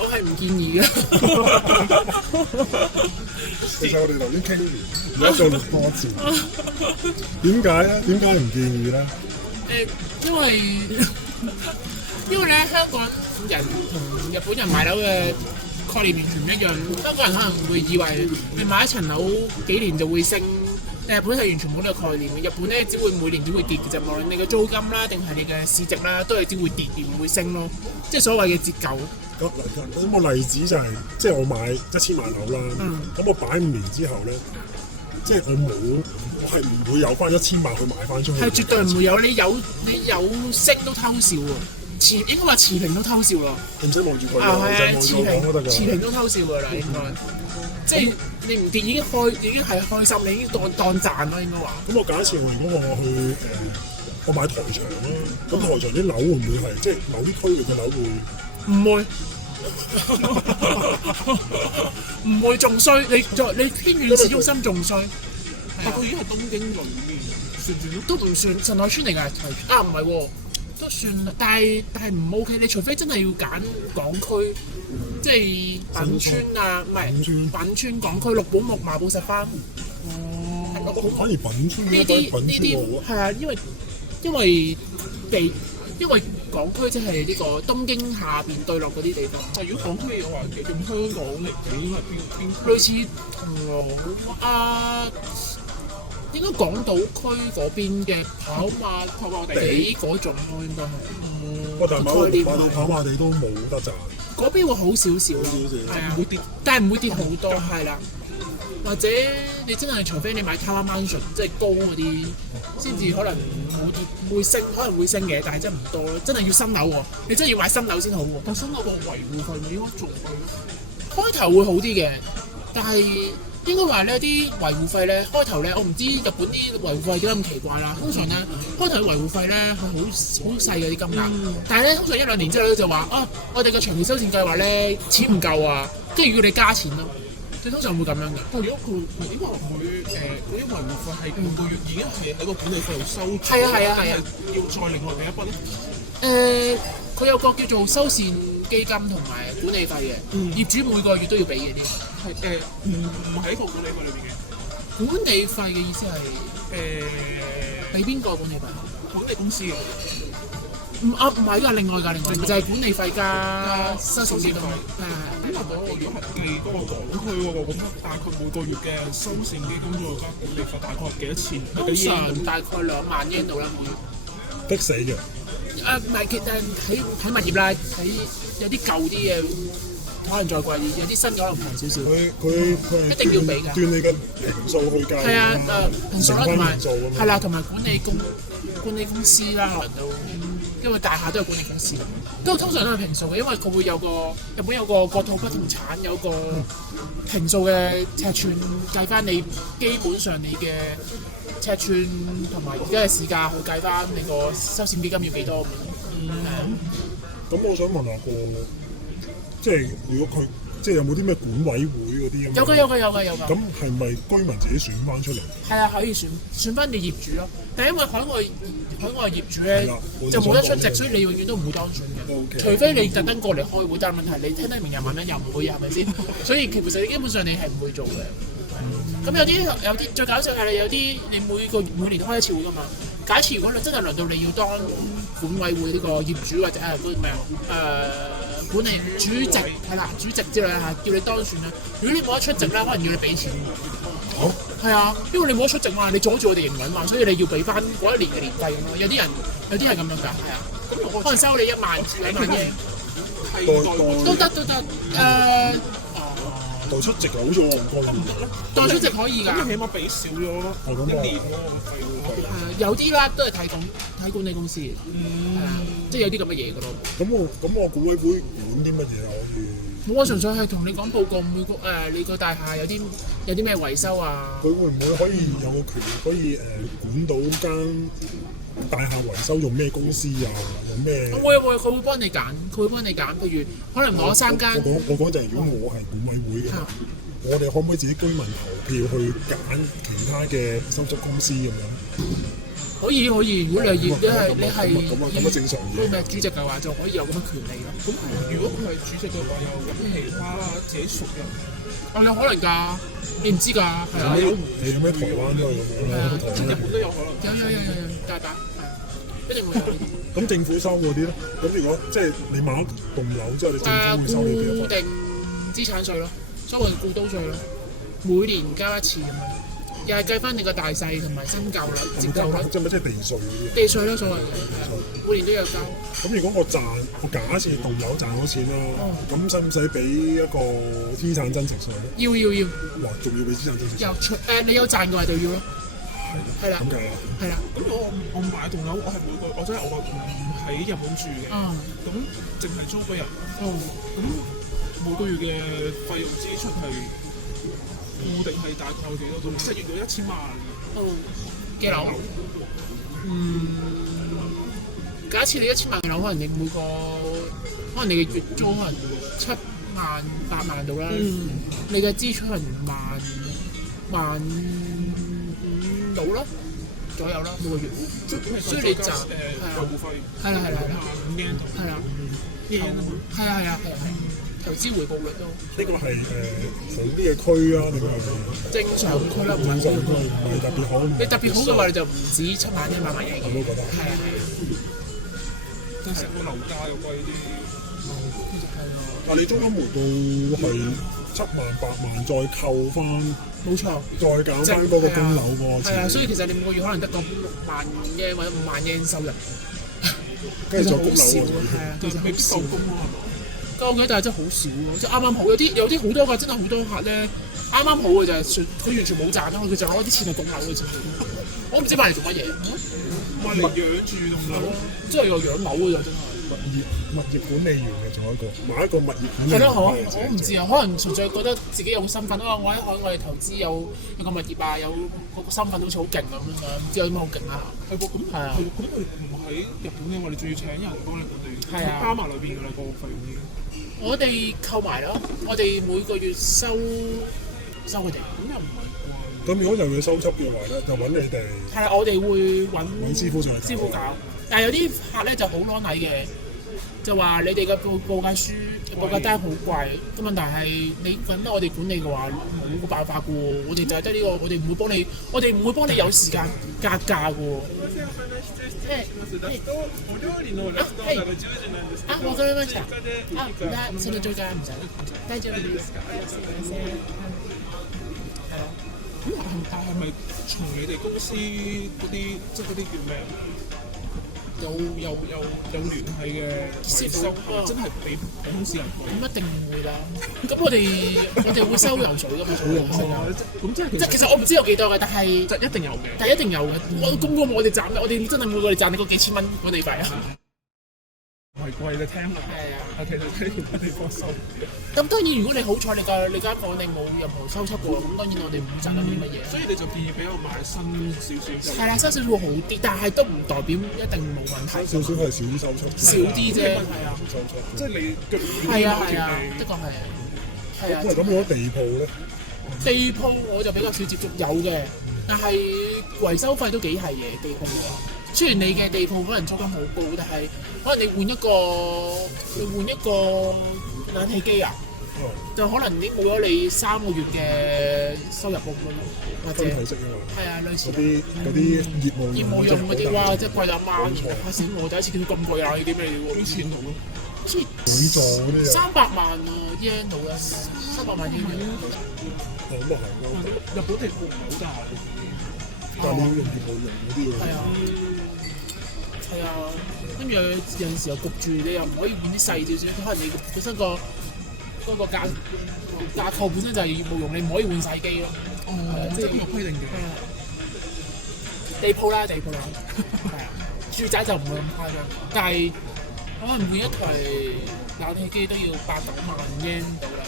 我係唔建議嘅。其實我哋頭先傾完，而家再錄多次，點解咧？點解唔建議咧？因為咧香港人同日本人買樓嘅概念完全唔一樣。香港人可能會以為你買一層樓幾年就會升，但日本係完全冇呢個概念嘅。日本咧只會每年只會跌嘅啫，無論你嘅租金啦定係你嘅市值啦，都係只會跌而唔會升咯。即係所謂嘅折舊。咁個例子就係、即係我買1000萬樓啦，咁我擺5年之後咧，即係我係唔會有翻1000萬去買翻出去。係絕對唔會有，你有升都偷笑喎。應該話持平都偷笑咯。唔使望住佢，係啊，持平都偷笑㗎啦，應該。即係你唔跌已經係開心，你已經當賺啦，應該話。咁我假設如果我去我買台場啦，咁台場啲樓會唔會係即係某啲區域嘅樓會？唔會，唔會仲衰。你偏遠市中心仲衰。但佢已經係東京裏面，算唔算？都唔算神奈川嚟㗎，啊唔係喎，都算，但係唔 OK。你除非真係要揀港區，即係品川啊，唔係品川港區六本木麻布十番。反而品川呢啲係啊，因為港區即係呢個東京下邊對落嗰啲地方。但如果港區嘅話，用香港嚟比應該係邊？類似銅鑼啊，應該港島區嗰邊嘅跑馬地嗰種咯，應該係。但係跑馬地都冇得賺。嗰邊會好少少咯，係啊，但係唔會跌好多，係啦。或者你真係除非你買 Tower Mansion 即係高嗰啲，先至可能會升，可能會升嘅，但係真係唔多咯。真係要新樓喎，你真係要買新樓先好喎。但新樓個維護費咪應該仲開頭會好啲嘅，但係應該話呢啲維護費咧，開頭咧我唔知日本啲維護費點解咁奇怪啦。通常咧開頭嘅維護費咧係好細嘅啲金額，但係咧通常1-2年之後咧就話我哋嘅長期修繕計劃咧錢唔夠啊，跟住要你加錢咯。佢通常會咁樣嘅。但如果佢點解佢嗰啲維護費係每個月已經係喺個管理費度收？係啊，要再另外俾一筆。佢有個叫做修繕基金同埋管理費嘅，業主每個月都要俾嘅啲。係唔喺個管理費裏邊嘅。管理費嘅意思係俾邊個管理費？管理公司嘅。唔係㗎，另外就係管理費加修繕基金。咁我如果係記嗰個港區嗰個咁，大概每個月嘅修繕基金再加管理費大概係幾多錢？通常大概2萬yen度啦，每月。逼死嘅。唔係，其實睇物業啦，睇有啲舊啲嘅可能再貴啲，有啲新嘅可能平少少。佢一定要俾㗎。斷你嘅平數去計。係啊，平數啦，同埋係啦，同埋管理公司啦，可能都。因為大廈都有管理公司，通常都係平數嘅，因為佢會有日本有個國土不動產有個平數嘅尺寸計翻你基本上你嘅尺寸同埋而家嘅市價去計翻你個修繕基金要幾多。咁我想問下即係如果佢即係有冇啲咩管委會嗰啲咁？有㗎。咁係咪居民自己選翻出嚟？係啊，可以選翻你業主咯。但係因為海外業主咧就冇得出席，所以你永遠都唔會當選嘅。除非你特登過嚟開會，但係問題你聽得明日文咧又唔會，係咪先？所以其實基本上你係唔會做嘅。咁有啲最搞笑係有啲你每年開一次會㗎嘛。假設如果你真係輪到你要當管委會呢個業主或者嗰個咩管理主席係啦，主席之類嚇，叫你當選啦。如果你冇得出席咧，可能要你俾錢。好係啊，因為你冇得出席嘛，你阻住我哋營運嘛，所以你要俾翻嗰一年嘅年費咁咯。有啲係咁樣㗎，係啊，可能收你1萬2萬yen。都得代出席好咗喎，代出席可以㗎。咁起碼俾少咗1年咯費。有啲啦，都係睇管理公司嘅，係啊，即係有啲咁嘅嘢㗎咯。咁我管委會管啲乜嘢可以？我純粹係同你講報告你個大廈有啲咩維修啊？佢會唔會可以有個權力可以管到間大廈維修用咩公司啊？用咩？會，佢會幫你揀，譬如可能攞3間。我講就係如果我係管委會嘅，我哋可唔可以自己居民投票去揀其他嘅修葺公司咁樣？可以，如果你係咁啊正常嗰個咩主席嘅話，就可以有咁嘅權利咯。咁如果佢係主席嘅話，又有其他自己熟人，有可能㗎，你唔知㗎，係啊，你有咩台灣都係咁樣啦，即係日本都有可能。有大把，一定會有呢啲。咁政府收嗰啲咧，咁如果即係你買一棟樓之後，你政府會收你幾多分？固定資產稅咯，所謂固都稅咯，每年交一次咁樣，又係計翻你個大細同埋新舊率、折舊率。即係咪即係地稅嗰啲？地稅咯，所謂嘅，每年都有交。咁如果我假設棟樓賺咗錢啦，咁使唔使俾一個資產增值稅咧？要，哇，仲要俾資產增值稅？你有賺嘅話就要咯。係啦，咁計啊？係啦。咁我買棟樓，我係我真係我唔喺日本住嘅，咁淨係租俾人。咁每個月嘅費用支出係固定係大概幾多度？7月到1000萬。嘅樓。假設你1000萬嘅樓，可能你可能你嘅月租可能7萬8萬度啦，你嘅支出可能萬5到啦左右啦，每個月。所以你賺維護費係啦，5 係啊，投資回報率都呢個係好啲嘅區啊，定係正常區啦，唔正常區？係唔係特別好。你特別好嘅話，你就唔止7萬1萬嘅。我都覺得。係啊，即係成個樓價又貴啲。但你租金回報係7萬8萬，再扣翻，冇錯，再減翻嗰個供樓喎。係啊，所以其實你每個月可能得個6萬嘅或者5萬嘅收入，跟住再供樓其實好少喎。係啊，其實未必受工啊，夠嘅，但係真係好少咯，即係啱啱好。有啲好多㗎，真係好多客咧，啱啱好嘅就係佢完全冇賺咯，佢就攞啲錢去供樓嘅啫。我唔知買嚟做乜嘢，買嚟養住棟樓。即係個養樓嘅就真係。物業管理員嘅仲有一個，買一個物業管理員。係咯，我唔知啊，可能純粹覺得自己有個身份啊，我喺海外投資有個物業啊，有個身份好似好勁咁樣，唔知有啲咩好勁啊？係喎，咁係啊，咁佢唔喺日本嘅話，你仲要請人幫你管理，係啊，包埋裏邊㗎啦，個費用已經。我哋扣埋咯，我哋每個月收佢哋。咁又唔係喎。咁如果又要收葺嘅話咧，就揾你哋。係啦，我哋會揾師傅上嚟。師傅搞，但係有啲客咧就好攞禮嘅。就話你哋嘅報價書、報價單好貴，咁問題係你揾得我哋管理嘅話，冇個辦法嘅喎。我哋就係得呢個，我哋唔會幫你有時間格價嘅喎。我咁樣查唔使你追加唔使，低咗你。但係咪從你哋公司嗰啲即係嗰啲叫咩？有聯繫嘅師傅，真係俾公司人工。咁一定會啦。咁我哋會收油水㗎嘛。咁即係其實我唔知有幾多嘅，但係就一定有嘅。但係一定有嘅。我哋賺，我哋真係每個月賺你嗰幾千蚊嗰地費啊。係貴嘅聽落。係啊，其實呢條地方收。咁當然，如果你好彩，你間房你冇任何收葺嘅喎，咁當然我哋唔會賺到啲乜嘢。所以你就建議俾我買新少少就。係啦，新少少會好啲，但係都唔代表一定冇問題。少少係少啲收葺。少啲啫，係啊。收葺。即係你嘅。係啊，的確係。係啊。咁我地鋪咧？地鋪我就比較少接觸，有嘅，但係維修費都幾係嘅地鋪。雖然你嘅地鋪可能租金好高，但係可能你換一個冷氣機啊，就可能已經冇咗你3個月嘅收入咁咯，或者係啊，類似嗰啲業務用嗰啲哇，真係貴到媽，嚇死我！第一次見到咁貴啊！呢啲咩嚟喎？幾錢到咯？好似會做嗰啲300萬啊 yen 到啦，300萬 yen。咁啊係，日本地鋪唔好大，但係你要用業務用嗰啲喎。係啊，跟住有陣時又焗住，你又唔可以換啲細少少，可能你本身嗰個架構本身就係業務用，你唔可以換細機咯。即係咁有規定嘅。地鋪啦，係啊，住宅就唔會咁誇張，但係可能換一台冷氣機都要8-9萬 yen 到啦。